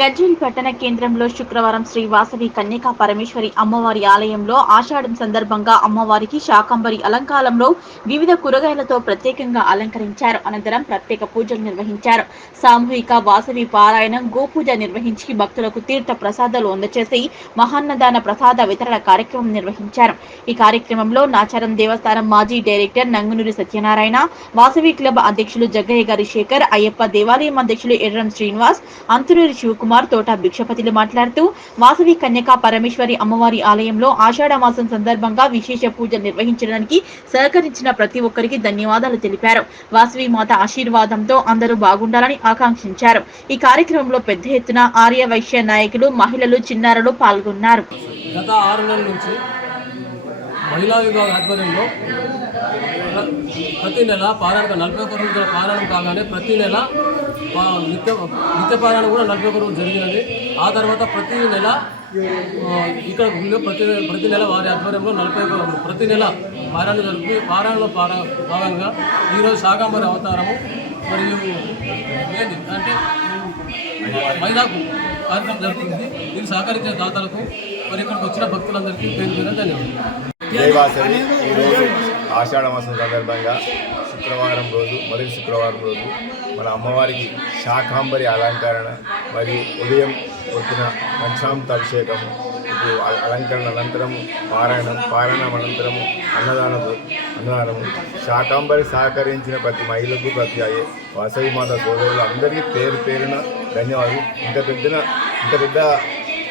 గజ్వేల్ పట్టణ కేంద్రంలో శుక్రవారం శ్రీ వాసవి కన్యకా పరమేశ్వరి అమ్మవారి ఆలయంలో ఆషాఢం సందర్భంగా అమ్మవారికి శాకంబరి అలంకారంలో వివిధ కూరగాయలతో ప్రత్యేకంగా అలంకరించారు. అనంతరం ప్రత్యేక పూజలు నిర్వహించారు. సామూహిక వాసవి పారాయణం గోపూజ నిర్వహించి భక్తులకు తీర్థ ప్రసాదాలు అందచేసి మహాన్నదాన ప్రసాద వితరణ కార్యక్రమం నిర్వహించారు. ఈ కార్యక్రమంలో నాచారం దేవస్థానం మాజీ డైరెక్టర్ నంగునూరి సత్యనారాయణ వాసవి క్లబ్ అధ్యక్షులు జగ్గయ్య గారి శేఖర్ అయ్యప్ప దేవాలయం అధ్యక్షులు ఎర్రం శ్రీనివాస్ అంతునూరి శివకుమార్ తోట భిక్షపతిలు మాట్లాడుతూ వాసవి కన్యకా పరమేశ్వరి అమ్మవారి ఆలయంలో ఆషాఢ మాసం సందర్భంగా విశేష పూజలు నిర్వహించడానికి సహకరించిన ప్రతి ఒక్కరికి ధన్యవాదాలు తెలిపారు. వాసవి మాత ఆశీర్వాదంతో అందరూ బాగుండాలని ఆకాంక్షించారు. ఈ కార్యక్రమంలో పెద్ద ఎత్తున ఆర్య వైశ్య నాయకులు మహిళలు చిన్నారులు పాల్గొన్నారు. గత ఆరు నెలల నుంచి మహిళా విభాగం ఆధ్వర్యంలో ప్రతి నెల పారాయణ నలభై ఒక్క రోజుల పారాయణం కాగానే ప్రతి నెల నిత్య నిత్యపారాయణ కూడా నలభై ఒక్క రోజు జరిగినది. ఆ తర్వాత ప్రతి నెల ఇక్కడ గుళ్ళో ప్రతి ప్రతి నెల వారి ఆధ్వర్యంలో నలభై ఒక్క ప్రతి నెల పారాయణ జరుపుతూ పారాయణలో పారా భాగంగా ఈరోజు శాకాంబరి అవతారము మరియు ఏంటి? అంటే మైదాకు కార్యక్రమం జరుగుతుంది. దీన్ని సహకరించిన దాతలకు మరి ఇక్కడికి వచ్చిన భక్తులందరికీ పేరు పేరు ధన్యవాదాలు. ఆషాఢ మాసం సందర్భంగా శుక్రవారం రోజు మొదటి శుక్రవారం రోజు మన అమ్మవారికి శాకాంబరి అలంకరణ మరియు ఉదయం పొద్దున పంచామృత అభిషేకం ఇప్పుడు అలంకరణ అనంతరం పారాయణం పారాయణం అనంతరము అన్నదానము అన్నదానము శాకాంబరి సహకరించిన ప్రతి మహిళకు ప్రతి అయ్యే వాసవి మాత సోదరులు అందరికీ పేరు పేరున ధన్యవాదాలు. ఇంత పెద్దన ఇంత పెద్ద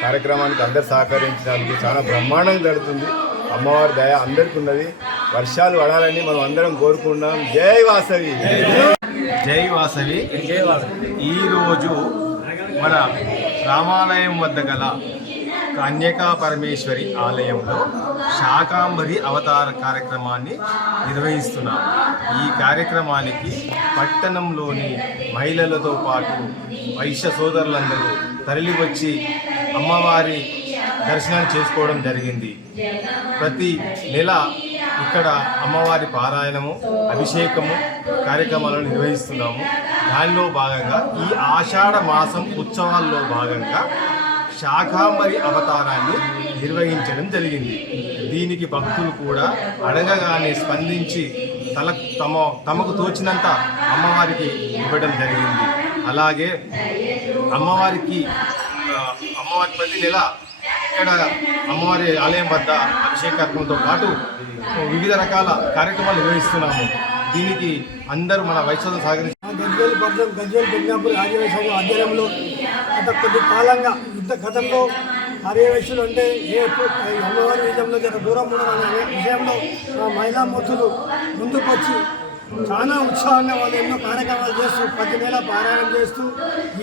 కార్యక్రమానికి అందరు సహకరించడానికి చాలా బ్రహ్మాండంగా జరుగుతుంది. అమ్మవారి దయ అందరికీ ఉన్నది. వర్షాలు పడాలని మనం అందరం కోరుకున్నాం జై వాసవి. జై వాసవి. ఈరోజు మన రామాలయం వద్ద గల కన్యకా పరమేశ్వరి ఆలయంలో శాకాంబరి అవతార కార్యక్రమాన్ని నిర్వహిస్తున్నాం. ఈ కార్యక్రమానికి పట్టణంలోని మహిళలతో పాటు వైశ్య సోదరులందరూ తరలివచ్చి అమ్మవారి దర్శనం చేసుకోవడం జరిగింది. ప్రతి నెల ఇక్కడ అమ్మవారి పారాయణము అభిషేకము కార్యక్రమాలను నిర్వహిస్తున్నాము. దానిలో భాగంగా ఈ ఆషాఢ మాసం ఉత్సవాల్లో భాగంగా శాఖాంబరి అవతారాన్ని నిర్వహించడం జరిగింది. దీనికి భక్తులు కూడా అడగగానే స్పందించి తల తమ తమకు తోచినంత అమ్మవారికి ఇవ్వడం జరిగింది. అలాగే అమ్మవారికి అమ్మవారి ప్రతి నెల ఇక్కడ అమ్మవారి ఆలయం వద్ద అభిషేక కార్యక్రమంతో పాటు వివిధ రకాల కార్యక్రమాలు నిర్వహిస్తున్నాము. దీనికి అందరూ మన వైశ్వం సాగరి ఆ గజ్వేల్ పట్టణం గజ్వేల్ పెద్దాపూర్ ఆర్యవైశ్య ఆధ్వర్యంలో గత కొద్ది కాలంగా యుద్ధ గతంలో ఆర్యవైశ్యులు అంటే ఏ అమ్మవారి విజయంలో జర దూరం ఉండడం విషయంలో ఆ మహిళా మూర్తులు ముందుకు వచ్చి చాలా ఉత్సాహంగా వాళ్ళు ఎన్నో కార్యక్రమాలు చేస్తూ ప్రతి నెల పారాయణం చేస్తూ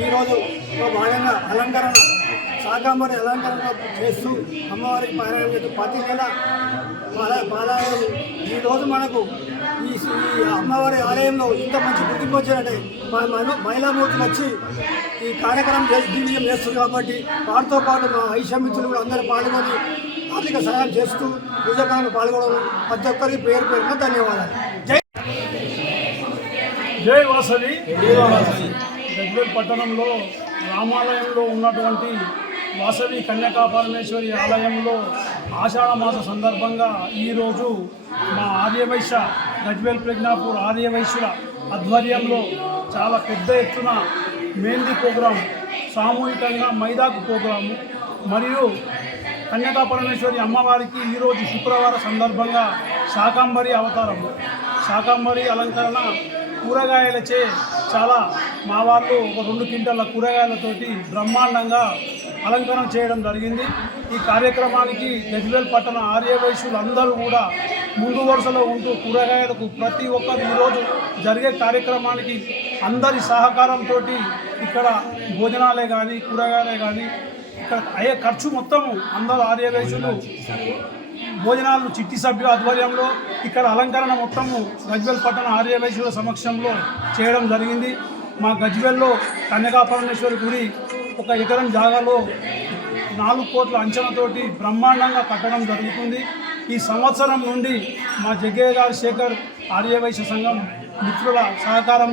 ఈరోజు ఒక భాగంగా అలంకరణ శాకాంబరి అలంకరణ చేస్తూ అమ్మవారికి పారాయణం చేస్తూ ప్రతి నెల పారాయణం ఈరోజు మనకు ఈ అమ్మవారి ఆలయంలో ఇంత మంచి గుర్తింపు వచ్చినట్టే మా మహిళ- మహిళా మూర్తులు వచ్చి ఈ కార్యక్రమం దివ్యం చేస్తుంది కాబట్టి వారితో పాటు మా ఐషమిత్రులు కూడా అందరూ పాల్గొని ఆర్థిక సహాయం చేస్తూ పూజకాలను పాల్గొనడం ప్రతి ఒక్కరికి పేరు పేరున ధన్యవాదాలు. జై జై వాసవి. పట్టణంలో రామాలయంలో ఉన్నటువంటి వాసవి కన్యకా పరమేశ్వరి ఆలయంలో ఆషాఢ మాస సందర్భంగా ఈరోజు మా ఆర్యవైశ్య గజ్వేల్ ప్రజ్ఞాపూర్ ఆర్యవైశ్యుల ఆధ్వర్యంలో చాలా పెద్ద ఎత్తున మెహందీ ప్రోగ్రాం సామూహికంగా మైదాకు ప్రోగ్రాము మరియు కన్యకా పరమేశ్వరి అమ్మవారికి ఈరోజు శుక్రవారం సందర్భంగా శాకాంబరి అవతారము. శాకాంబరి అలంకరణ కూరగాయలచే చాలా మా వాళ్ళు ఒక రెండు క్వింటాల కూరగాయలతోటి బ్రహ్మాండంగా అలంకరణ చేయడం జరిగింది. ఈ కార్యక్రమానికి గజ్వేల్ పట్టణ ఆర్యవైశ్యులు అందరూ కూడా ముందు వరుసలో ఉంటూ కూరగాయలకు ప్రతి ఒక్కరు ఈరోజు జరిగే కార్యక్రమానికి అందరి సహకారంతో ఇక్కడ భోజనాలే కానీ కూరగాయలే కానీ ఇక్కడ అయ్యే ఖర్చు మొత్తము అందరూ ఆర్యవైశ్యులు భోజనాలు చిట్టి సభ్యుల ఆధ్వర్యంలో ఇక్కడ అలంకరణ మొత్తము గజ్వేల్ పట్టణ ఆర్యవైశ్యుల సమక్షంలో చేయడం జరిగింది. మా గజ్వేల్లో కన్యకా పరమేశ్వరి గుడి ఒక ఎకరం జాగాలో నాలుగు కోట్ల అంచనాతోటి బ్రహ్మాండంగా కట్టడం జరుగుతుంది. ఈ సంవత్సరం నుండి మా జగ్గయ్య గారి శేఖర్ ఆర్యవైశ్య సంఘం మిత్రుల సహకారం